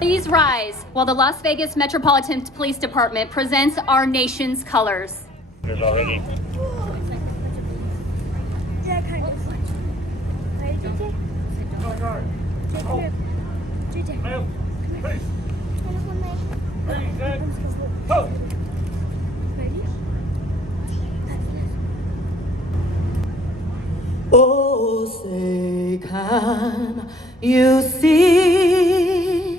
Please rise while the Las Vegas Metropolitan Police Department presents our nation's colors. There's already. Oh, say can you see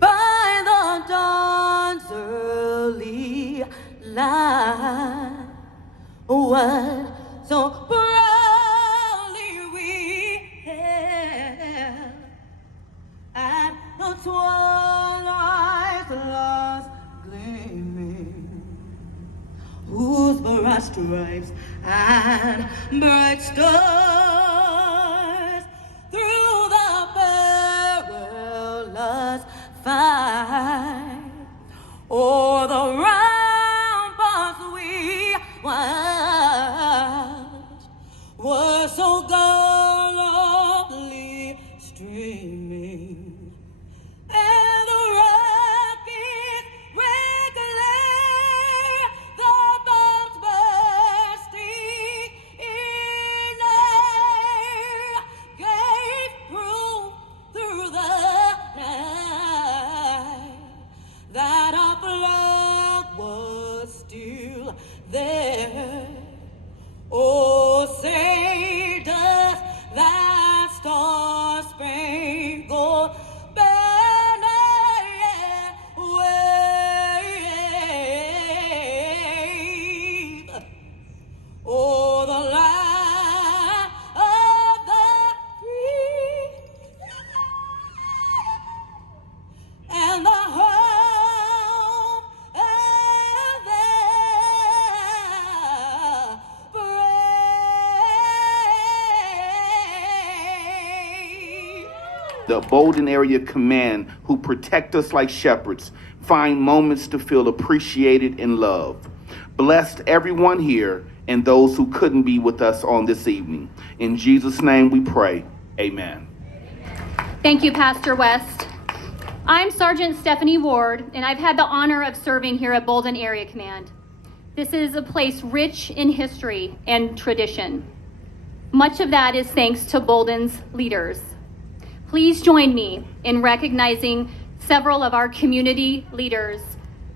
by the dawn's early light what so proudly we hailed at the twilight's last gleaming, whose bright stripes and bright stars through the perilous fight o'er the ramparts we watched were so gallantly streaming, and the rockets red glare, the bombs bursting in air, gave proof through the night that our flag was still there. Oh, say does that star-spangled banner yet wave o'er the land of the free and the home of the brave. The Bolden Area Command, who protect us like shepherds, find moments to feel appreciated and loved. Blessed everyone here and those who couldn't be with us on this evening. In Jesus' name we pray. Amen. Thank you, Pastor West. I'm Sergeant Stephanie Ward, and I've had the honor of serving here at Bolden Area Command. This is a place rich in history and tradition. Much of that is thanks to Bolden's leaders. Please join me in recognizing several of our community leaders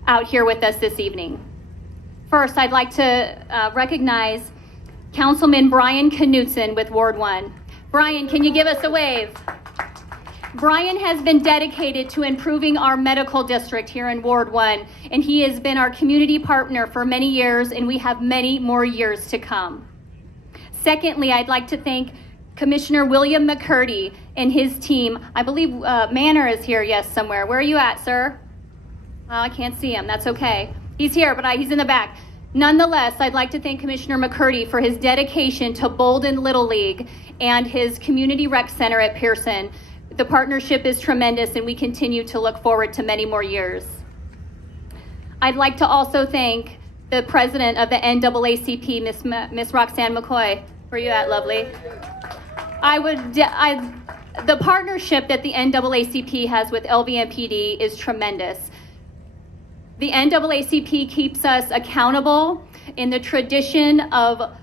out here with us this evening. First, I'd like to recognize Councilman Brian Knutson with Ward 1. Brian, can you give us a wave? Brian has been dedicated to improving our medical district here in Ward 1, and he has been our community partner for many years, and we have many more years to come. Secondly, I'd like to thank Commissioner William McCurdy and his team. I believe Manor is here, yes, somewhere. Where are you at, sir? Oh, I can't see him. That's okay. He's here, but he's in the back. Nonetheless, I'd like to thank Commissioner McCurdy for his dedication to Bolden Little League and his Community Rec Center at Pearson. The partnership is tremendous, and we continue to look forward to many more years. I'd like to also thank the president of the NAACP, Miss Roxanne McCoy. Where are you at, lovely? The partnership that the NAACP has with LVMPD is tremendous. The NAACP keeps us accountable in the tradition of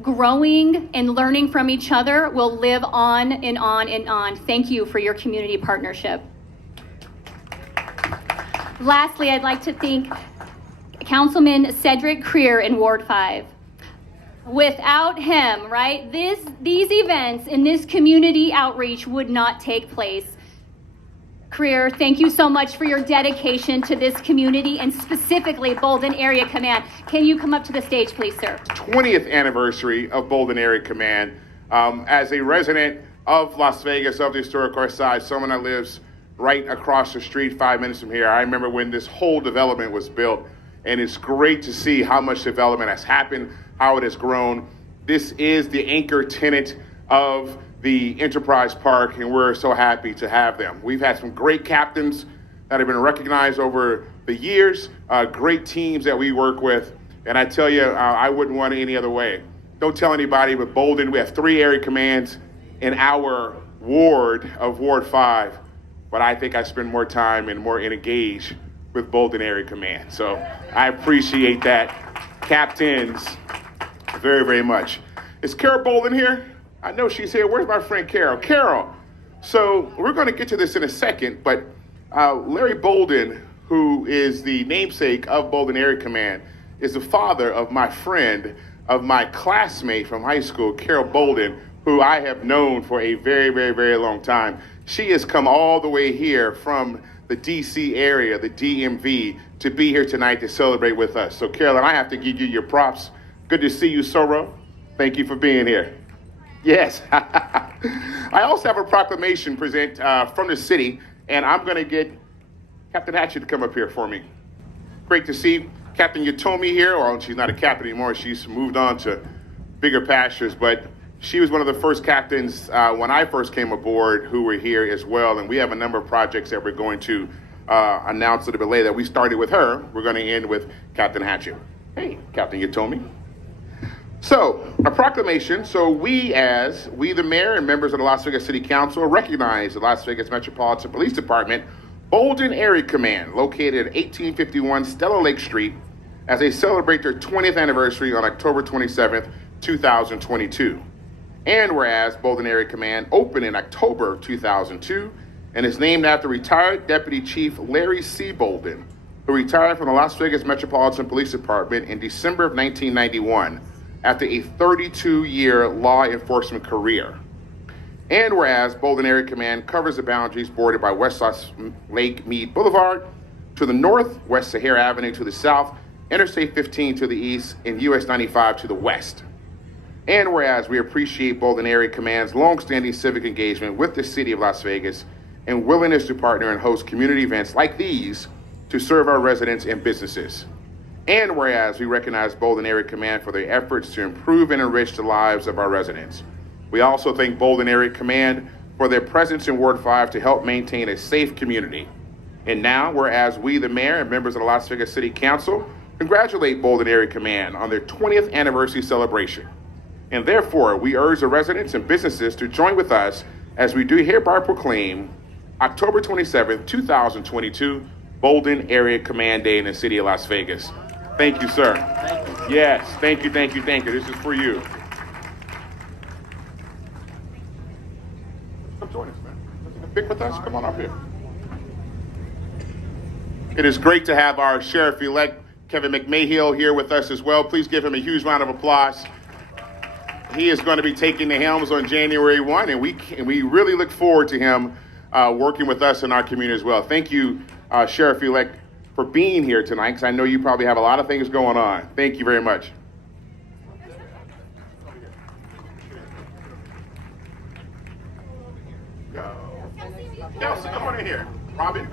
growing and learning from each other will live on and on and on. Thank you for your community partnership. Lastly, I'd like to thank Councilman Cedric Creer in Ward 5. Without him, right, these events and this community outreach would not take place. Creer, thank you so much for your dedication to this community and specifically Bolden Area Command. Can you come up to the stage, please, sir? 20th anniversary of Bolden Area Command. As a resident of Las Vegas, of the historic West Side, someone that lives right across the street 5 minutes from here, I remember when this whole development was built, and it's great to see how much development has happened, how it has grown. This is the anchor tenant of the Enterprise Park, and we're so happy to have them. We've had some great captains that have been recognized over the years, great teams that we work with, and I tell you, I wouldn't want it any other way. Don't tell anybody, but Bolden, we have 3 area commands in our ward of Ward 5. but I think I spend more time and more engaged with Bolden Area Command. So I appreciate that, captains, very, very much. Is Carol Bolden here? I know she's here. Where's my friend Carol? Carol. So we're going to get to this in a second, but Larry Bolden, who is the namesake of Bolden Area Command, is the father of my friend, of my classmate from high school, Carol Bolden, who I have known for a very, very, very long time. She has come all the way here from the DC area, the DMV, to be here tonight to celebrate with us. So Carolyn, I have to give you your props. Good to see you, Soro. Thank you for being here. Yes. I also have a proclamation present from the city, and I'm going to get Captain Hatchett to come up here for me. Great to see Captain Yatomi here. Well, she's not a captain anymore. She's moved on to bigger pastures, but she was one of the first captains when I first came aboard who were here as well, and we have a number of projects that we're going to announce a little bit later that we started with her. We're going to end with Captain Hatchett. Hey, Captain Yatomi. So, a proclamation. So we the mayor and members of the Las Vegas City Council, recognize the Las Vegas Metropolitan Police Department Bolden Area Command, located at 1851 Stella Lake Street, as they celebrate their 20th anniversary on October 27th, 2022. And whereas Bolden Area Command opened in October 2002 and is named after retired Deputy Chief Larry C. Bolden, who retired from the Las Vegas Metropolitan Police Department in December of 1991 after a 32-year law enforcement career. And whereas Bolden Area Command covers the boundaries bordered by West Lake Mead Boulevard to the north, West Sahara Avenue to the south, Interstate 15 to the east, and US 95 to the west. And whereas we appreciate Bolden Area Command's longstanding civic engagement with the city of Las Vegas and willingness to partner and host community events like these to serve our residents and businesses. And whereas we recognize Bolden Area Command for their efforts to improve and enrich the lives of our residents. We also thank Bolden Area Command for their presence in Ward 5 to help maintain a safe community. And now, whereas we, the mayor and members of the Las Vegas City Council, congratulate Bolden Area Command on their 20th anniversary celebration. And therefore, we urge the residents and businesses to join with us as we do hereby proclaim October 27th, 2022, Bolden Area Command Day in the city of Las Vegas. Thank you, sir. Thank you. Yes, thank you, thank you, thank you. This is for you. Come join us, man. You can pick with us? Come on up here. It is great to have our Sheriff-elect, Kevin McMahill, here with us as well. Please give him a huge round of applause. He is going to be taking the helms on January 1, and we really look forward to him working with us in our community as well. Thank you, Sheriff-elect, for being here tonight, because I know you probably have a lot of things going on. Thank you very much. Kelsey, come on in here. Robin.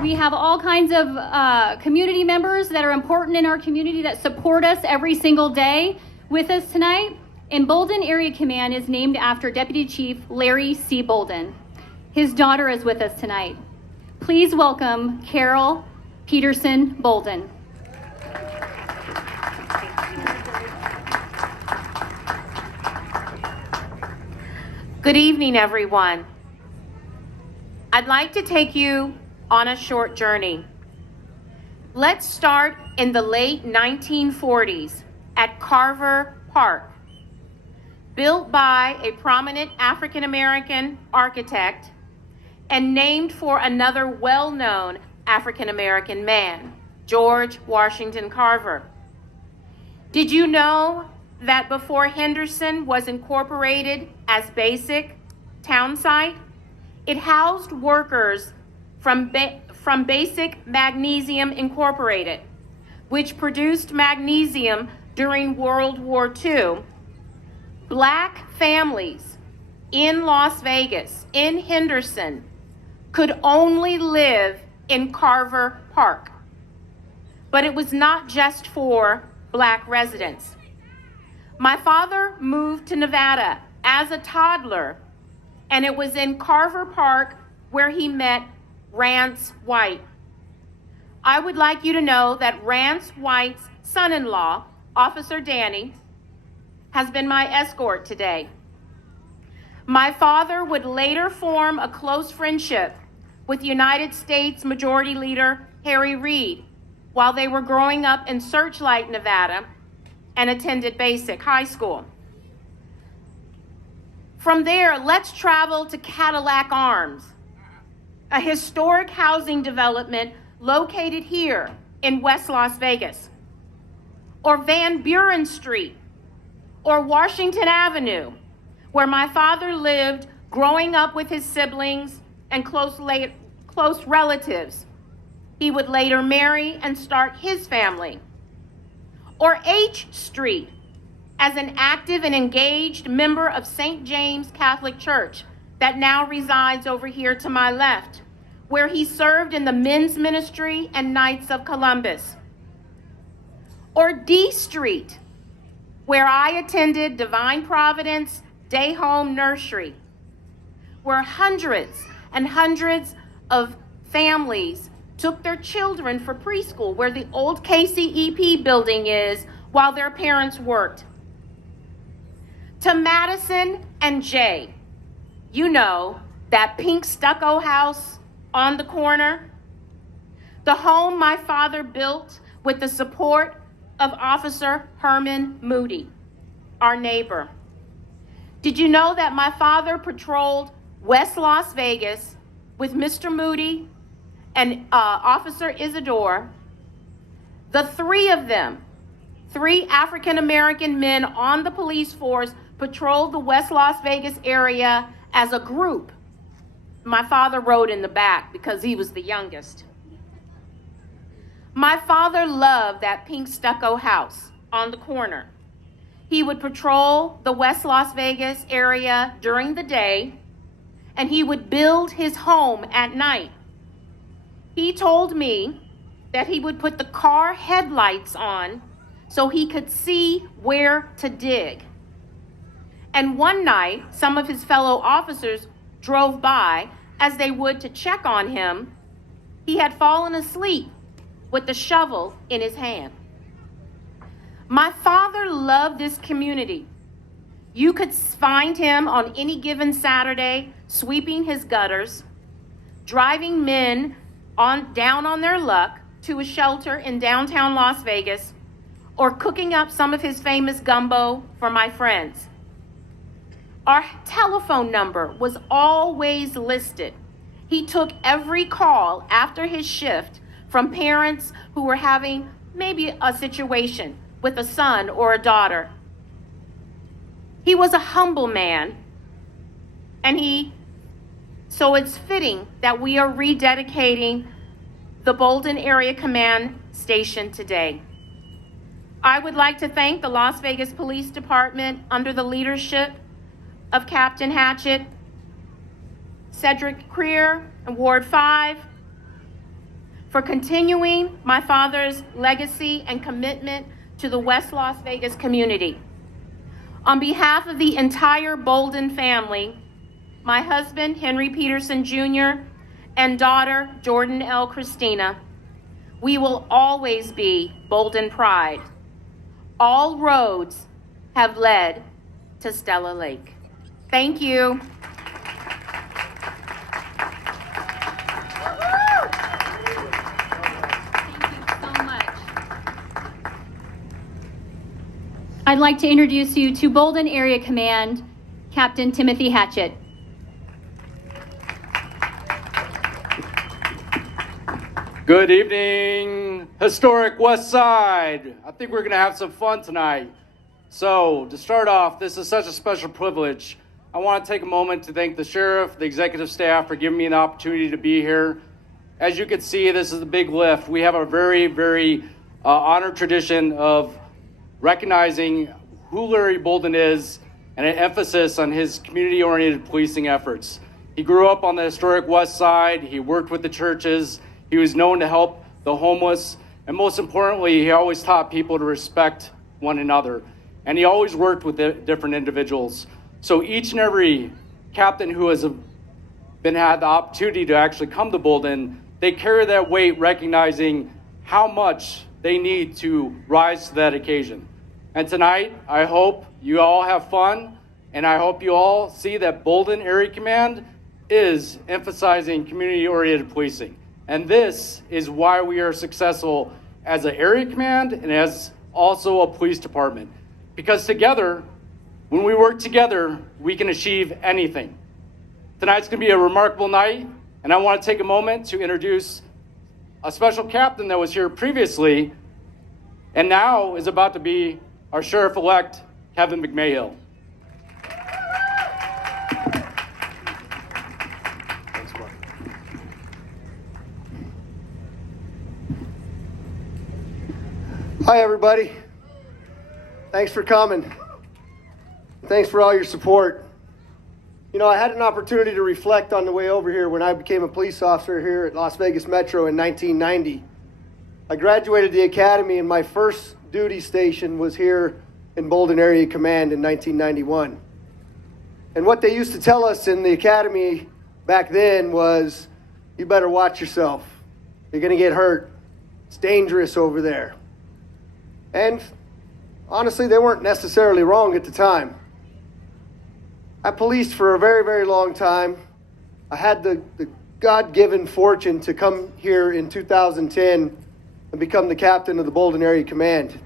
We have all kinds of community members that are important in our community that support us every single day with us tonight. And Bolden Area Command is named after Deputy Chief Larry C. Bolden. His daughter is with us tonight. Please welcome Carol Peterson Bolden. Good evening, everyone. I'd like to take you on a short journey. Let's start in the late 1940s at Carver Park, built by a prominent African-American architect and named for another well-known African-American man, George Washington Carver. Did you know that before Henderson was incorporated as Basic town site, it housed workers from Basic Magnesium Incorporated, which produced magnesium during World War II? Black families in Las Vegas, in Henderson, could only live in Carver Park. But it was not just for Black residents. My father moved to Nevada as a toddler, and it was in Carver Park where he met Rance White. I would like you to know that Rance White's son-in-law, Officer Danny, has been my escort today. My father would later form a close friendship with United States Majority Leader Harry Reid while they were growing up in Searchlight, Nevada, and attended Basic High School. From there, let's travel to Cadillac Arms, a historic housing development located here in West Las Vegas, or Van Buren Street, or Washington Avenue, where my father lived growing up with his siblings and close relatives. He would later marry and start his family. Or H Street, as an active and engaged member of St. James Catholic Church that now resides over here to my left, where he served in the men's ministry and Knights of Columbus. Or D Street, where I attended Divine Providence Day Home Nursery, where hundreds and hundreds of families took their children for preschool, where the old KCEP building is, while their parents worked. To Madison and Jay, you know, that pink stucco house on the corner, the home my father built with the support of Officer Herman Moody, our neighbor. Did you know that my father patrolled West Las Vegas with Mr. Moody and Officer Isidore? The three of them, three African-American men on the police force, patrolled the West Las Vegas area as a group. My father rode in the back because he was the youngest. My father loved that pink stucco house on the corner. He would patrol the West Las Vegas area during the day, and he would build his home at night. He told me that he would put the car headlights on so he could see where to dig. And one night, some of his fellow officers drove by as they would to check on him. He had fallen asleep with the shovel in his hand. My father loved this community. You could find him on any given Saturday sweeping his gutters, driving men down on their luck to a shelter in downtown Las Vegas, or cooking up some of his famous gumbo for my friends. Our telephone number was always listed. He took every call after his shift from parents who were having maybe a situation with a son or a daughter. He was a humble man, and so it's fitting that we are rededicating the Bolden Area Command Station today. I would like to thank the Las Vegas Police Department under the leadership of Captain Hatchett, Cedric Creer, and Ward 5 for continuing my father's legacy and commitment to the West Las Vegas community. On behalf of the entire Bolden family, my husband, Henry Peterson Jr., and daughter, Jordan L. Christina, we will always be Bolden pride. All roads have led to Stella Lake. Thank you. I'd like to introduce you to Bolden Area Command, Captain Timothy Hatchett. Good evening, historic West Side. I think we're gonna have some fun tonight. So to start off, this is such a special privilege. I want to take a moment to thank the sheriff, the executive staff for giving me the opportunity to be here. As you can see, this is a big lift. We have a very, very honored tradition of recognizing who Larry Bolden is and an emphasis on his community-oriented policing efforts. He grew up on the historic West Side. He worked with the churches. He was known to help the homeless. And most importantly, he always taught people to respect one another. And he always worked with different individuals. So each and every captain who has had the opportunity to actually come to Bolden, they carry that weight recognizing how much they need to rise to that occasion. And tonight, I hope you all have fun. and I hope you all see that Bolden Area Command is emphasizing community-oriented policing. And this is why we are successful as an area command and as also a police department. Because together, when we work together, we can achieve anything. Tonight's gonna be a remarkable night, and I wanna take a moment to introduce a special captain that was here previously and now is about to be our sheriff-elect, Kevin McMahill. Hi, everybody. Thanks for coming. Thanks for all your support. You know, I had an opportunity to reflect on the way over here when I became a police officer here at Las Vegas Metro in 1990. I graduated the academy, and my first duty station was here in Bolden Area Command in 1991. And what they used to tell us in the academy back then was, you better watch yourself. You're going to get hurt. It's dangerous over there. And honestly, they weren't necessarily wrong at the time. I policed for a very, very long time. I had the God-given fortune to come here in 2010 and become the captain of the Bolden Area Command.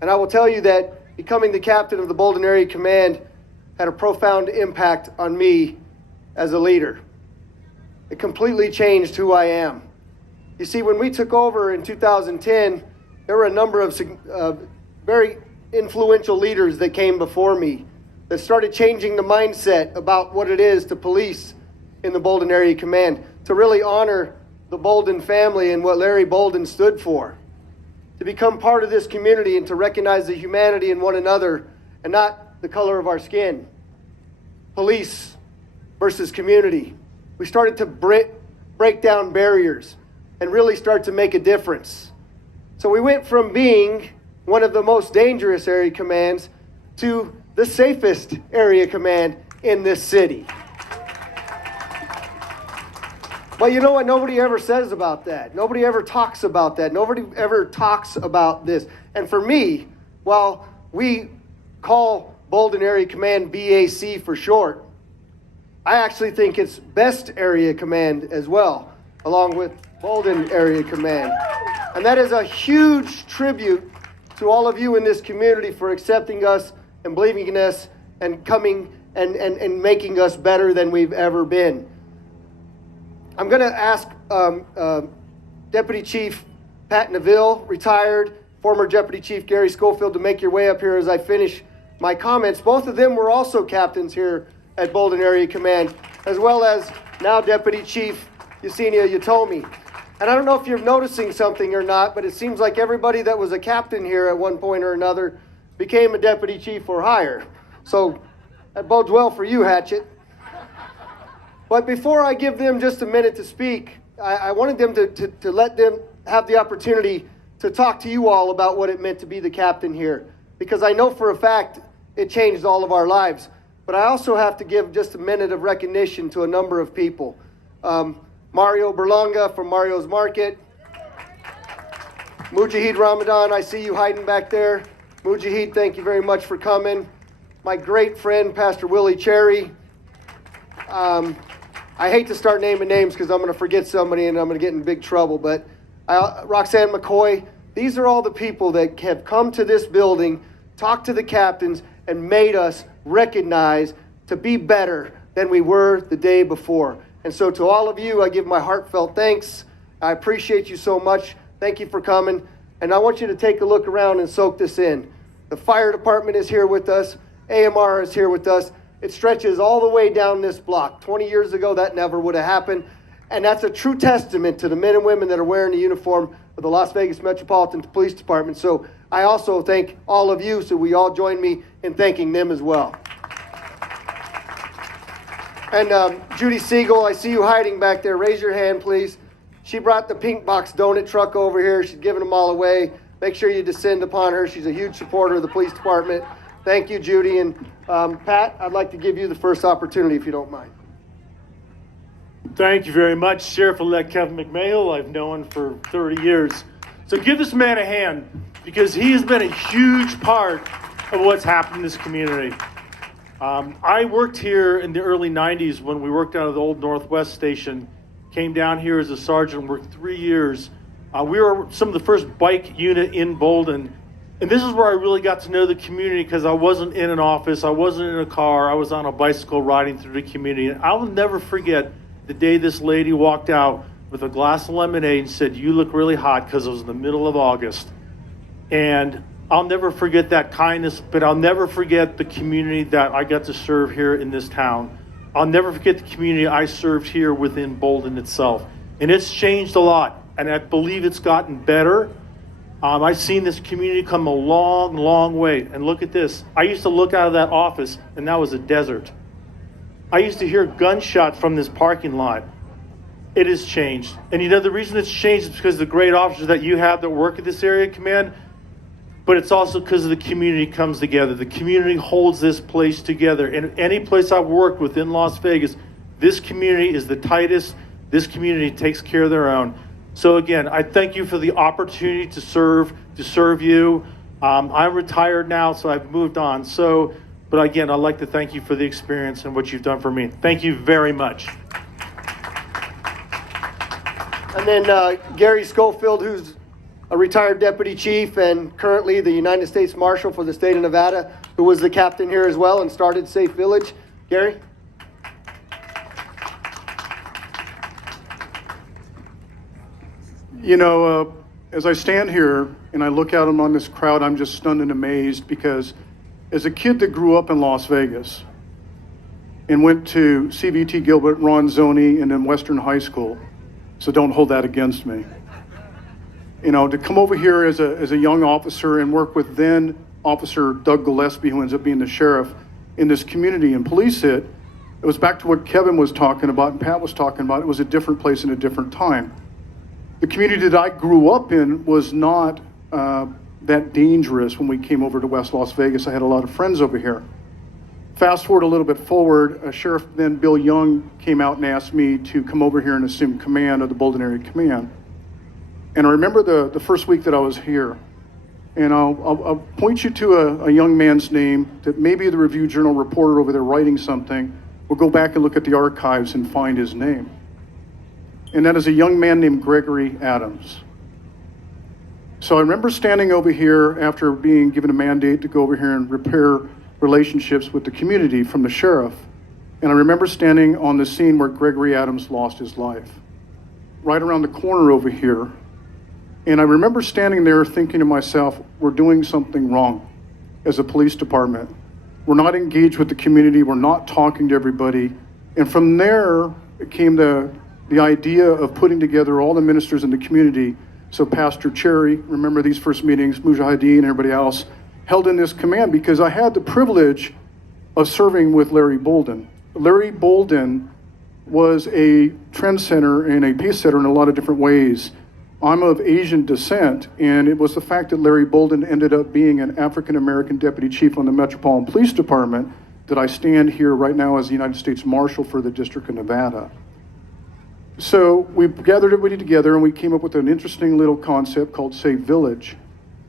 And I will tell you that becoming the captain of the Bolden Area Command had a profound impact on me as a leader. It completely changed who I am. You see, when we took over in 2010, there were a number of very influential leaders that came before me that started changing the mindset about what it is to police in the Bolden Area Command, to really honor the Bolden family and what Larry Bolden stood for, to become part of this community and to recognize the humanity in one another and not the color of our skin. Police versus community. We started to break down barriers and really start to make a difference. So we went from being one of the most dangerous area commands to the safest area command in this city. But you know what? Nobody ever says about that. Nobody ever talks about that. Nobody ever talks about this. And for me, while we call Bolden Area Command BAC for short, I actually think it's Best Area Command as well, along with Bolden Area Command. And that is a huge tribute to all of you in this community for accepting us and believing in us and coming and making us better than we've ever been. I'm going to ask Deputy Chief Pat Neville, retired, former Deputy Chief Gary Schofield, to make your way up here as I finish my comments. Both of them were also captains here at Bolden Area Command, as well as now Deputy Chief Yesenia Yatomi. And I don't know if you're noticing something or not, but it seems like everybody that was a captain here at one point or another became a deputy chief or higher. So that bodes well for you, Hatchet. But before I give them just a minute to speak, I wanted them to let them have the opportunity to talk to you all about what it meant to be the captain here. Because I know for a fact it changed all of our lives. But I also have to give just a minute of recognition to a number of people. Mario Berlanga from Mario's Market. Mujahid Ramadan, I see you hiding back there. Mujahid, thank you very much for coming. My great friend, Pastor Willie Cherry. I hate to start naming names because I'm going to forget somebody and I'm going to get in big trouble, but Roxanne McCoy, these are all the people that have come to this building, talked to the captains, and made us recognize to be better than we were the day before. And so to all of you, I give my heartfelt thanks. I appreciate you so much. Thank you for coming. And I want you to take a look around and soak this in. The fire department is here with us. AMR is here with us. It stretches all the way down this block. 20 years ago, that never would have happened. And that's a true testament to the men and women that are wearing the uniform of the Las Vegas Metropolitan Police Department. So I also thank all of you, so we all join me in thanking them as well. And Judy Siegel, I see you hiding back there. Raise your hand, please. She brought the pink box donut truck over here. She's giving them all away. Make sure you descend upon her. She's a huge supporter of the police department. Thank you, Judy. And Pat, I'd like to give you the first opportunity, if you don't mind. Thank you very much, Sheriff-elect Kevin McMahill. I've known for 30 years. So give this man a hand, because he has been a huge part of what's happened in this community. I worked here in the early 90s when we worked out of the old Northwest station, came down here as a sergeant, worked 3 years. We were some of the first bike unit in Bolden. And this is where I really got to know the community because I wasn't in an office, I wasn't in a car, I was on a bicycle riding through the community. And I will never forget the day this lady walked out with a glass of lemonade and said, "You look really hot," because it was in the middle of August. And I'll never forget that kindness, but I'll never forget the community that I got to serve here in this town. I'll never forget the community I served here within Bolden itself. And it's changed a lot, and I believe it's gotten better. I've seen this community come a long, long way. And look at this. I used to look out of that office, and that was a desert. I used to hear gunshots from this parking lot. It has changed. And you know, the reason it's changed is because of the great officers that you have that work at this area command, but it's also because of the community comes together. The community holds this place together. And any place I've worked within Las Vegas, this community is the tightest. This community takes care of their own. So again, I thank you for the opportunity to serve you. I'm retired now, so I've moved on. But again, I'd like to thank you for the experience and what you've done for me. Thank you very much. And then Gary Schofield, who's a retired deputy chief and currently the United States Marshal for the state of Nevada, who was the captain here as well and started Safe Village. Gary? You know, as I stand here and I look out on this crowd, I'm just stunned and amazed because as a kid that grew up in Las Vegas and went to CVT Gilbert, Ron Zoney, and then Western High School, so don't hold that against me. You know, to come over here as a young officer and work with then Officer Doug Gillespie, who ends up being the sheriff in this community, and police it was back to what Kevin was talking about and Pat was talking about. It was a different place and a different time. The community that I grew up in was not that dangerous when we came over to West Las Vegas. I had a lot of friends over here. Fast forward a little bit forward, Sheriff then Bill Young came out and asked me to come over here and assume command of the Bolden Area Command. And I remember the first week that I was here, and I'll point you to a young man's name that maybe the Review Journal reporter over there writing something will go back and look at the archives and find his name. And that is a young man named Gregory Adams. So I remember standing over here after being given a mandate to go over here and repair relationships with the community from the sheriff. And I remember standing on the scene where Gregory Adams lost his life, right around the corner over here. And I remember standing there thinking to myself, we're doing something wrong as a police department. We're not engaged with the community. We're not talking to everybody. And from there, it came the idea of putting together all the ministers in the community. So Pastor Cherry, remember these first meetings, Mujahideen and everybody else, held in this command because I had the privilege of serving with Larry Bolden. Larry Bolden was a trend setter and a pace setter in a lot of different ways. I'm of Asian descent, and it was the fact that Larry Bolden ended up being an African-American deputy chief on the Metropolitan Police Department that I stand here right now as the United States Marshal for the District of Nevada. So we gathered everybody together and we came up with an interesting little concept called Safe Village.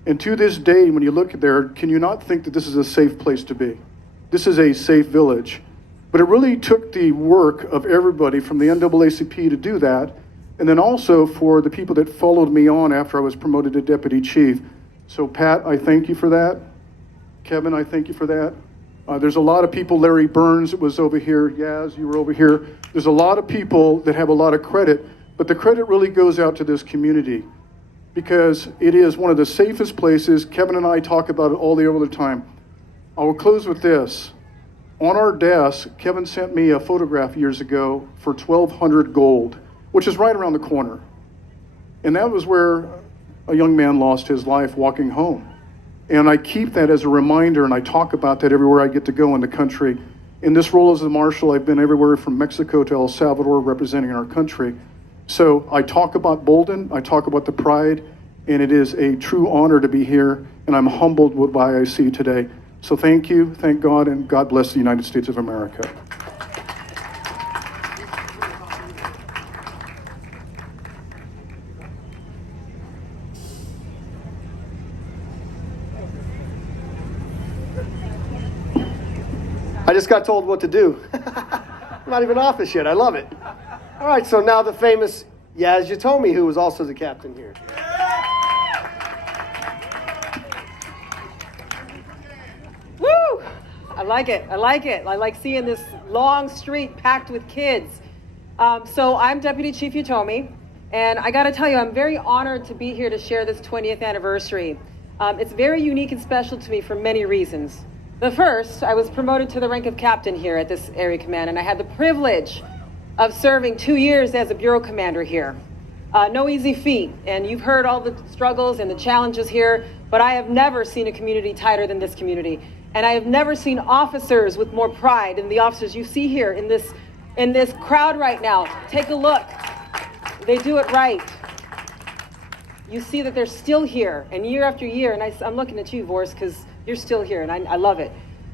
And to this day, when you look at there, can you not think that this is a safe place to be? This is a safe village. But it really took the work of everybody from the NAACP to do that, and then also for the people that followed me on after I was promoted to deputy chief. So Pat, I thank you for that. Kevin, I thank you for that. There's a lot of people, Larry Burns was over here, Yaz, you were over here. There's a lot of people that have a lot of credit, but the credit really goes out to this community because it is one of the safest places. Kevin and I talk about it all the other time. I will close with this. On our desk, Kevin sent me a photograph years ago for 1,200 gold, which is right around the corner. And that was where a young man lost his life walking home. And I keep that as a reminder, and I talk about that everywhere I get to go in the country. In this role as the Marshal, I've been everywhere from Mexico to El Salvador representing our country. So I talk about Bolden, I talk about the pride, and it is a true honor to be here, and I'm humbled with what I see today. So thank you, thank God, and God bless the United States of America. I just got told what to do. I'm not even office yet. I love it. All right, so now the famous Yaz Yatomi, who was also the captain here. Woo! I like it. I like it. I like seeing this long street packed with kids. So I'm Deputy Chief Yatomi, and I got to tell you, I'm very honored to be here to share this 20th anniversary. It's very unique and special to me for many reasons. The first, I was promoted to the rank of captain here at this area command, and I had the privilege of serving 2 years as a bureau commander here. No easy feat, and you've heard all the struggles and the challenges here, but I have never seen a community tighter than this community. And I have never seen officers with more pride than the officers you see here in this crowd right now. Take a look. They do it right. You see that they're still here, and year after year, and I'm looking at you, Vors, because you're still here, and I love it.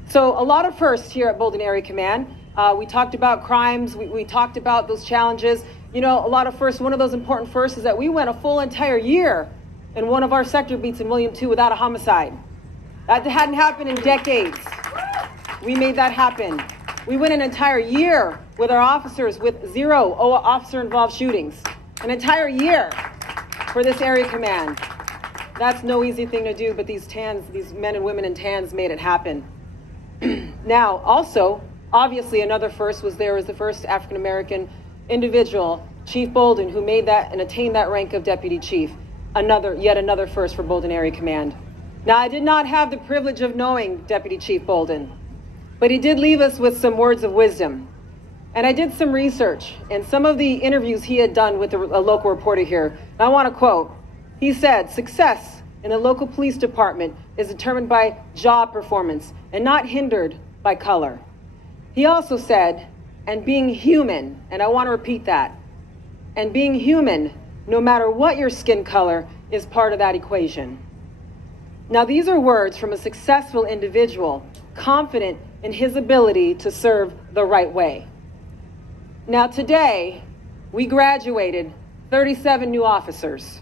So a lot of firsts here at Bolden Area Command. We talked about crimes. We talked about those challenges. You know, a lot of firsts. One of those important firsts is that we went a full entire year in one of our sector beats in William II without a homicide. That hadn't happened in decades. We made that happen. We went an entire year with our officers with 0 officer-involved shootings. An entire year for this area command. That's no easy thing to do, but these men and women in tans made it happen. Now, also, obviously another first was there was the first African-American individual, Chief Bolden, who made that and attained that rank of deputy chief. Yet another first for Bolden Area Command. Now, I did not have the privilege of knowing Deputy Chief Bolden, but he did leave us with some words of wisdom. And I did some research, and some of the interviews he had done with a local reporter here. And I want to quote. He said, "Success in the local police department is determined by job performance and not hindered by color." He also said, "And being human," and I want to repeat that, "and being human, no matter what your skin color, is part of that equation." Now, these are words from a successful individual, confident in his ability to serve the right way. Now, today, we graduated 37 new officers.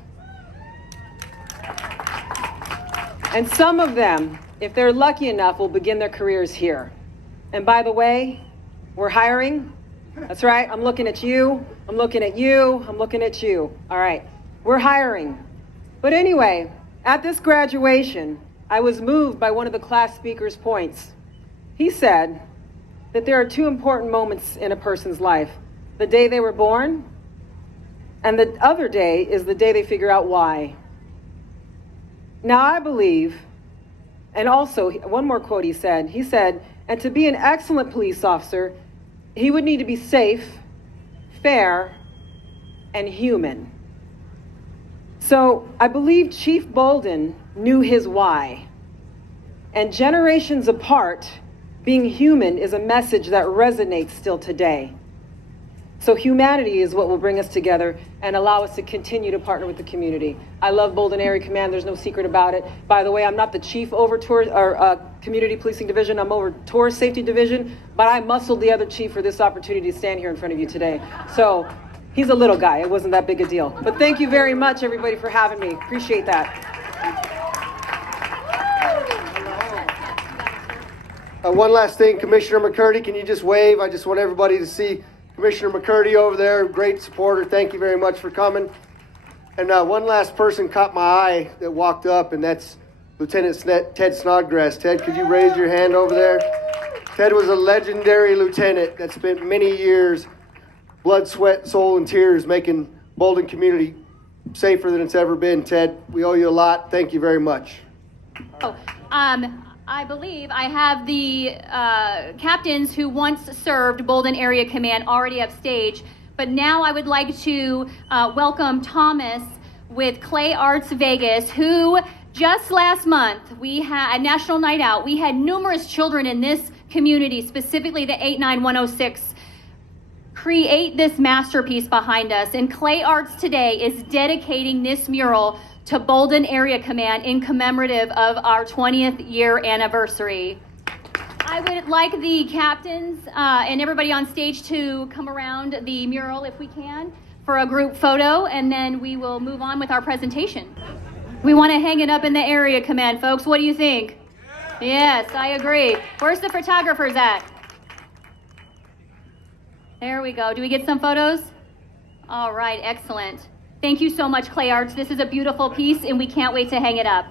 And some of them, if they're lucky enough, will begin their careers here. And by the way, we're hiring. That's right, I'm looking at you, I'm looking at you, I'm looking at you. All right, we're hiring. But anyway, at this graduation, I was moved by one of the class speaker's points. He said that there are 2 important moments in a person's life: the day they were born, and the other day is the day they figure out why. Now, I believe, and also one more quote he said, "And to be an excellent police officer, he would need to be safe, fair, and human." So I believe Chief Bolden knew his why. And generations apart, being human is a message that resonates still today. So humanity is what will bring us together and allow us to continue to partner with the community. I love Bolden Area Command. There's no secret about it. By the way, I'm not the chief over Community Policing Division. I'm over Tourist Safety Division, but I muscled the other chief for this opportunity to stand here in front of you today. So he's a little guy. It wasn't that big a deal. But thank you very much, everybody, for having me. Appreciate that. One last thing, Commissioner McCurdy, can you just wave? I just want everybody to see Commissioner McCurdy over there, great supporter. Thank you very much for coming. And one last person caught my eye that walked up, and that's Lieutenant Ted Snodgrass. Ted, could you raise your hand over there? Ted was a legendary lieutenant that spent many years, blood, sweat, soul, and tears, making Bolden community safer than it's ever been. Ted, we owe you a lot. Thank you very much. I believe I have the captains who once served Bolden Area Command already upstage, but now I would like to welcome Thomas with Clay Arts Vegas, who just last month, we had a National Night Out. We had numerous children in this community, specifically the 89106, create this masterpiece behind us. And Clay Arts today is dedicating this mural to Bolden Area Command in commemorative of our 20th year anniversary. I would like the captains and everybody on stage to come around the mural if we can for a group photo, and then we will move on with our presentation. We want to hang it up in the area command, folks. What do you think? Yes, I agree. Where's the photographers at? There we go. Do we get some photos? All right, excellent. Thank you so much, Clay Arts. This is a beautiful piece, and we can't wait to hang it up.